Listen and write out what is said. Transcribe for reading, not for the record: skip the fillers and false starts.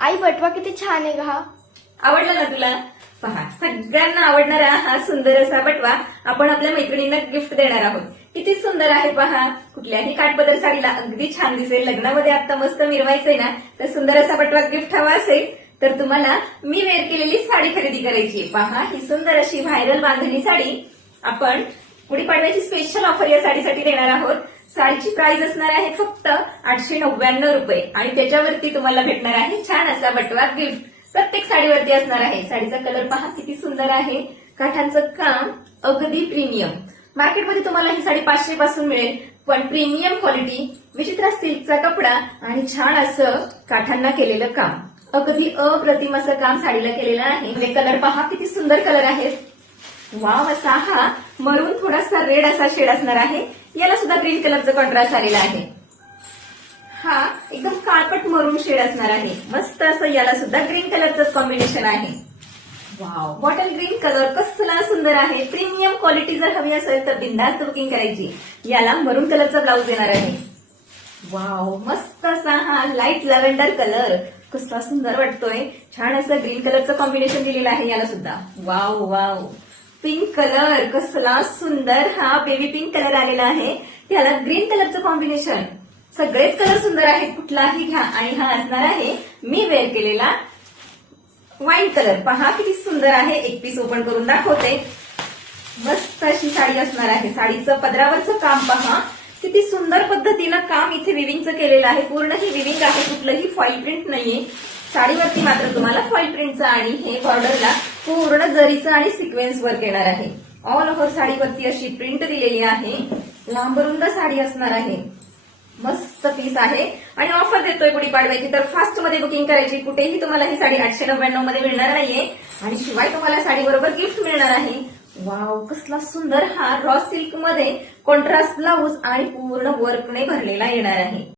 आई बटवा किती छान आहे ग हा. आवडला ना तुला? पहा, सगळ्यांना आवडणारा हा सुंदर असा बटवा आपण आपल्या मैत्रिणींना गिफ्ट देणार आहोत. किती सुंदर आहे पहा. कुठल्याही काठपदर साडीला अगदी छान दिसेल. लग्नामध्ये आता मस्त मिरवायचंय ना, तर सुंदर असा बटवा गिफ्ट हवा असेल तर तुम्हाला मी वेअर केलेली साडी खरेदी करायची. पहा, ही सुंदर अशी व्हायरल बांधणी साडी आपण गुढीपाडव्याची स्पेशल ऑफर या साडीसाठी देणार आहोत. साडीची प्राइस असणार आहे फक्त 899 रुपये आणि त्याच्यावरती तुम्हाला भेटणार आहे छान असा बटवा गिफ्ट. प्रत्येक साडीवरती असणार आहे. साडीचा कलर पहा किती सुंदर आहे. काठांचं काम अगदी प्रीमियम. मार्केटमध्ये तुम्हाला ही साडी 500 पासून मिळेल, पण प्रीमियम क्वालिटी, विचित्र सिल्कचा कपडा आणि छान असं काठांना केलेलं काम. अगदी अप्रतिम असं काम साडीला केलेलं आहे. म्हणजे कलर पहा किती सुंदर कलर आहेत. वाव, असा हा मरून थोडासा रेड असा शेड असणार आहे. याला सुद्धा ग्रीन कलरचं कॉन्ट्रास्ट आलेला आहे. हा एकदम काळपट मरून शेड असणार आहे. मस्त असं याला सुद्धा ग्रीन कलरचं कॉम्बिनेशन आहे. वाव, बॉटल ग्रीन कलर कसला सुंदर आहे. प्रीमियम क्वालिटी जर हवी असेल तर बिंदास्त बुकिंग करायची. याला मरून कलरचा ब्लाऊज येणार आहे. वाव, मस्त असा हा लाईट लॅव्हेंडर कलर कसला सुंदर वाटतोय. छान असं ग्रीन कलरचं कॉम्बिनेशन दिलेलं आहे याला सुद्धा. वाव वाव, पिंक कलर कसला सुंदर हा बेबी पिंक कलर आलेला आहे. त्याला ग्रीन कलरचं कॉम्बिनेशन. सगळेच कलर सुंदर आहेत, कुठलाही घ्या. आणि हा असणार आहे मी वेअर केलेला व्हाईट कलर. पहा किती सुंदर आहे. एक पीस ओपन करून दाखवते. मस्त अशी साडी असणार आहे. साडीचं पदरावरचं काम पहा किती सुंदर पद्धतीनं काम इथे विविंगचं केलेलं आहे. पूर्ण ही विविंग आहे, कुठलंही फॉईल प्रिंट नाहीये. साडीवरती मात्र तुम्हाला फॉईल प्रिंटचं आणि हे बॉर्डरला पूर्ण जरीचं आणि सिक्वेन्स वर्क येणार आहे. ऑल ओव्हर साडीवरती अशी प्रिंट दिलेली आहे. लांबरुंद साडी असणार आहे. मस्त पीस आहे आणि ऑफर देतोय गुढीपाडव्याची, तर फास्ट मध्ये बुकिंग करायची. कुठेही तुम्हाला ही साडी 899 मध्ये मिळणार नाहीये आणि शिवाय तुम्हाला साडी बरोबर गिफ्ट मिळणार आहे. वाव, कसला सुंदर हा रॉ सिल्क मध्ये कॉन्ट्रास्ट ब्लाऊज आणि पूर्ण वर्कने भरलेला येणार आहे.